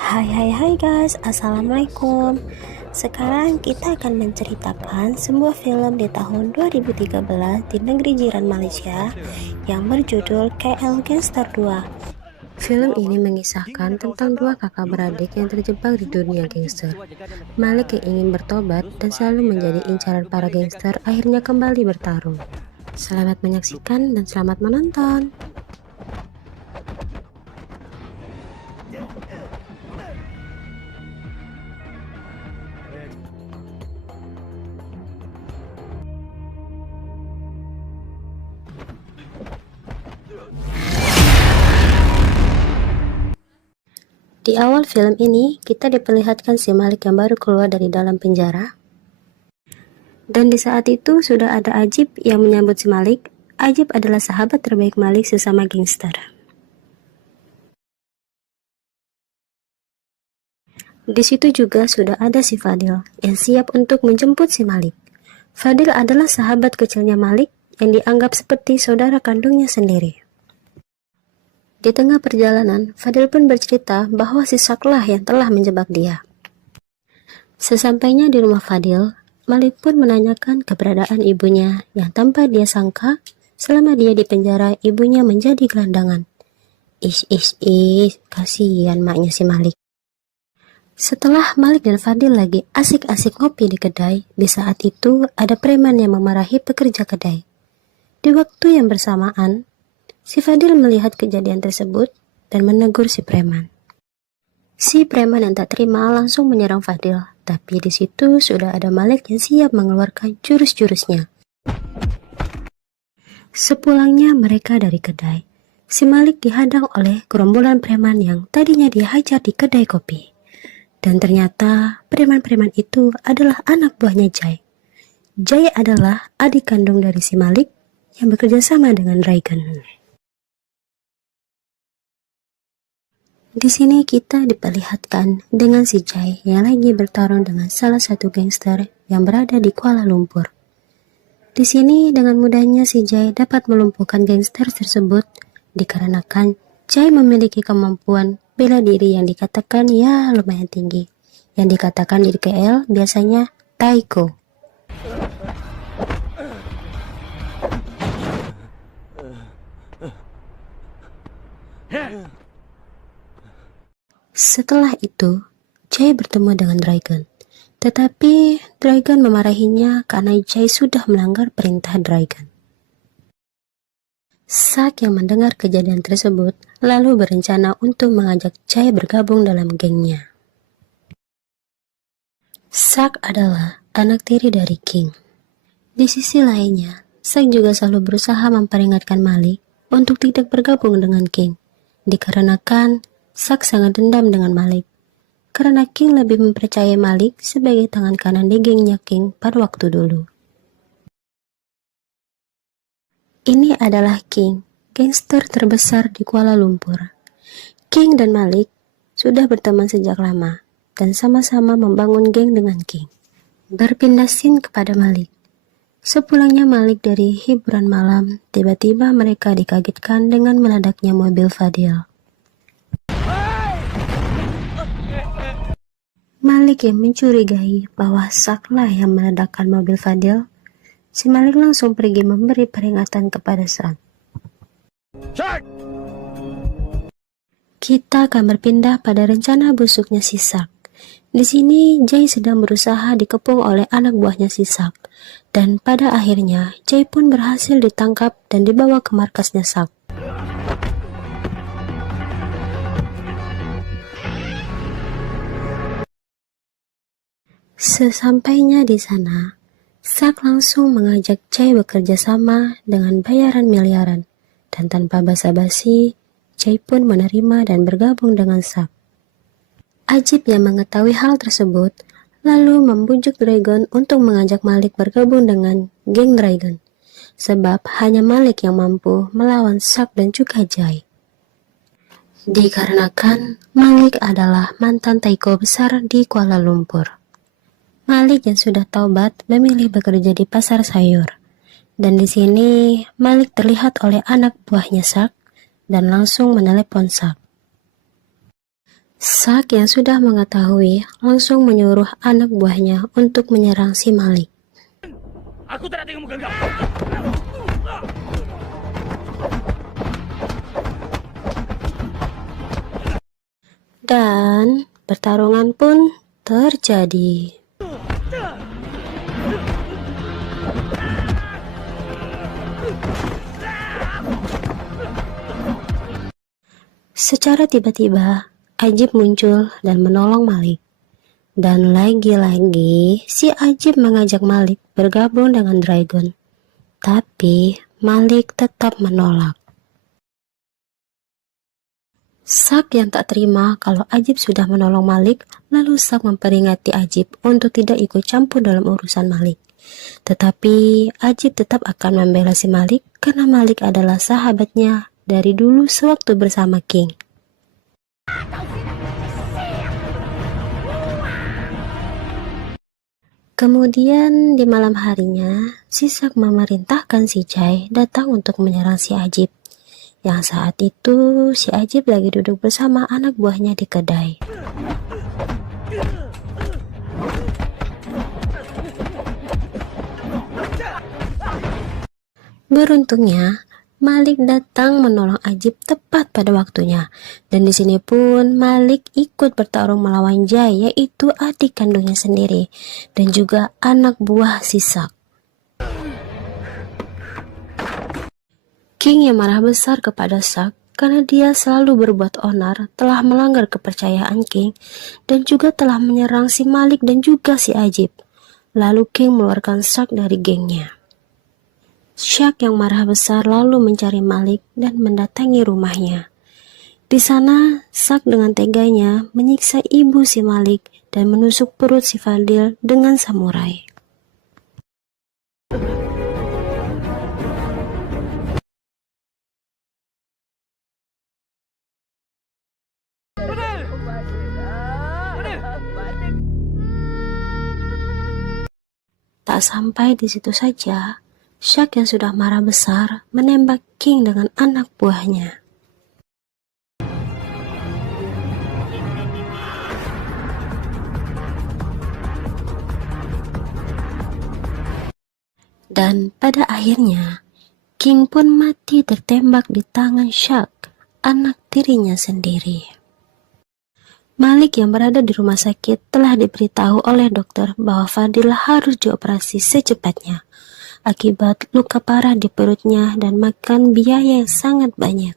Hai guys, Assalamualaikum. Sekarang kita akan menceritakan sebuah film di tahun 2013 di negeri jiran Malaysia yang berjudul KL Gangster 2. Film ini mengisahkan tentang dua kakak beradik yang terjebak di dunia gangster. Malik yang ingin bertobat dan selalu menjadi incaran para gangster akhirnya kembali bertarung. Selamat menyaksikan dan selamat menonton. Di awal film ini, kita diperlihatkan si Malik yang baru keluar dari dalam penjara. Dan di saat itu sudah ada Ajib yang menyambut si Malik. Ajib adalah sahabat terbaik Malik sesama gangster. Di situ juga sudah ada si Fadil yang siap untuk menjemput si Malik. Fadil adalah sahabat kecilnya Malik yang dianggap seperti saudara kandungnya sendiri. Di tengah perjalanan, Fadil pun bercerita bahwa si Saklah yang telah menjebak dia. Sesampainya di rumah Fadil, Malik pun menanyakan keberadaan ibunya yang tanpa dia sangka, selama dia di penjara ibunya menjadi gelandangan. Kasihan maknya si Malik. Setelah Malik dan Fadil lagi asik-asik ngopi di kedai, di saat itu ada preman yang memarahi pekerja kedai. Di waktu yang bersamaan, si Fadil melihat kejadian tersebut dan menegur si preman. Si preman yang tak terima langsung menyerang Fadil, tapi di situ sudah ada Malik yang siap mengeluarkan jurus-jurusnya. Sepulangnya mereka dari kedai, si Malik dihadang oleh gerombolan preman yang tadinya dihajar di kedai kopi. Dan ternyata preman-preman itu adalah anak buahnya Jai. Jai adalah adik kandung dari si Malik yang bekerja sama dengan Raigan. Di sini kita diperlihatkan dengan si Jai yang lagi bertarung dengan salah satu gangster yang berada di Kuala Lumpur. Di sini dengan mudahnya si Jai dapat melumpuhkan gangster tersebut dikarenakan Jai memiliki kemampuan bela diri yang dikatakan ya lumayan tinggi. Yang dikatakan di KL biasanya taiko. Setelah itu, Jai bertemu dengan Dragon. Tetapi Dragon memarahinya karena Jai sudah melanggar perintah Dragon. Sak yang mendengar kejadian tersebut lalu berencana untuk mengajak Jai bergabung dalam gengnya. Sak adalah anak tiri dari King. Di sisi lainnya, Sak juga selalu berusaha memperingatkan Malik untuk tidak bergabung dengan King, dikarenakan Sak sangat dendam dengan Malik, karena King lebih mempercayai Malik sebagai tangan kanan di gengnya King pada waktu dulu. Ini adalah King, gangster terbesar di Kuala Lumpur. King dan Malik sudah berteman sejak lama dan sama-sama membangun geng dengan King. Berpindah scene kepada Malik. Sepulangnya Malik dari hiburan malam, tiba-tiba mereka dikagetkan dengan meledaknya mobil Fadil. Malik yang mencurigai bahwa Saklah yang meledakkan mobil Fadil, si Malik langsung pergi memberi peringatan kepada Sak. Kita akan berpindah pada rencana busuknya si Sak. Di sini Jai sedang berusaha dikepung oleh anak buahnya si Sak, dan pada akhirnya Jai pun berhasil ditangkap dan dibawa ke markasnya Sak. Sesampainya di sana, Sak langsung mengajak Jai bekerja sama dengan bayaran miliaran, dan tanpa basa-basi, Jai pun menerima dan bergabung dengan Sak. Ajib yang mengetahui hal tersebut, lalu membujuk Dragon untuk mengajak Malik bergabung dengan geng Dragon, sebab hanya Malik yang mampu melawan Sak dan juga Jai. Dikarenakan Malik adalah mantan taiko besar di Kuala Lumpur. Malik yang sudah taubat memilih bekerja di pasar sayur. Dan di sini Malik terlihat oleh anak buahnya Sak dan langsung menelepon Sak. Sak yang sudah mengetahui langsung menyuruh anak buahnya untuk menyerang si Malik. Aku tak tengok muka kau. Dan pertarungan pun terjadi. Secara tiba-tiba, Ajib muncul dan menolong Malik. Dan lagi-lagi, si Ajib mengajak Malik bergabung dengan Dragon. Tapi, Malik tetap menolak. Sak yang tak terima kalau Ajib sudah menolong Malik, lalu Sak memperingati Ajib untuk tidak ikut campur dalam urusan Malik. Tetapi, Ajib tetap akan membela si Malik karena Malik adalah sahabatnya dari dulu sewaktu bersama King. Kemudian di malam harinya, si Sak memerintahkan si Jai datang untuk menyerang si Ajib. Yang saat itu si Ajib lagi duduk bersama anak buahnya di kedai. Beruntungnya, Malik datang menolong Ajib tepat pada waktunya. Dan di sini pun Malik ikut bertarung melawan Jai, yaitu adik kandungnya sendiri dan juga anak buah si Sak. King yang marah besar kepada Sak karena dia selalu berbuat onar, telah melanggar kepercayaan King dan juga telah menyerang si Malik dan juga si Ajib. Lalu King mengeluarkan Sak dari gengnya. Sak yang marah besar lalu mencari Malik dan mendatangi rumahnya. Di sana, Sak dengan teganya menyiksa ibu si Malik dan menusuk perut si Fadil dengan samurai. Tak sampai di situ saja, Sak yang sudah marah besar menembak King dengan anak buahnya. Dan pada akhirnya, King pun mati tertembak di tangan Sak, anak tirinya sendiri. Malik yang berada di rumah sakit telah diberitahu oleh dokter bahwa Fadil harus dioperasi secepatnya akibat luka parah di perutnya dan makan biaya yang sangat banyak.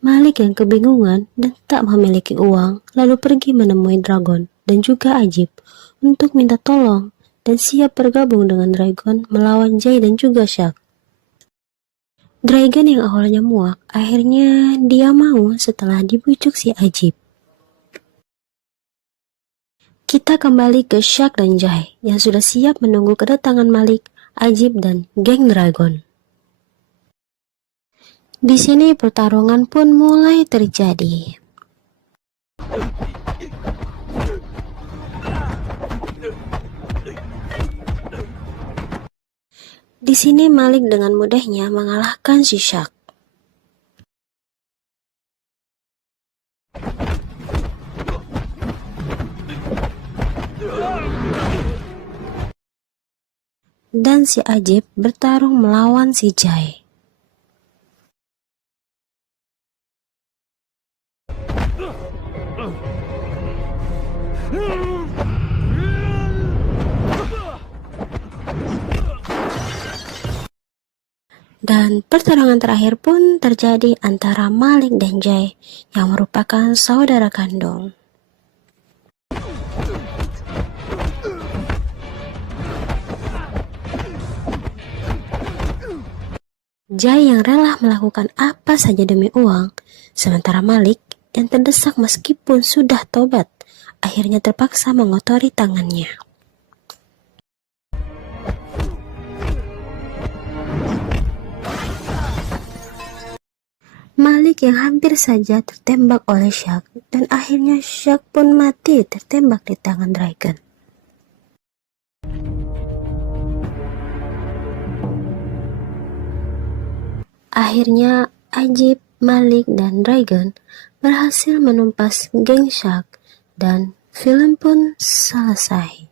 Malik yang kebingungan dan tak memiliki uang lalu pergi menemui Dragon dan juga Ajib untuk minta tolong dan siap bergabung dengan Dragon melawan Jai dan juga Sak. Dragon yang awalnya muak, akhirnya dia mau setelah dibujuk si Ajib. Kita kembali ke Sak dan Jai yang sudah siap menunggu kedatangan Malik, Ajib, dan geng Dragon. Di sini pertarungan pun mulai terjadi. Di sini Malik dengan mudahnya mengalahkan si Sak. Dan si Ajib bertarung melawan si Jai. Dan pertarungan terakhir pun terjadi antara Malik dan Jai yang merupakan saudara kandung. Jai yang rela melakukan apa saja demi uang, sementara Malik yang terdesak meskipun sudah tobat, akhirnya terpaksa mengotori tangannya. Malik yang hampir saja tertembak oleh Sak dan akhirnya Sak pun mati tertembak di tangan Dragon. Akhirnya Ajib, Malik, dan Dragon berhasil menumpas geng Shark dan film pun selesai.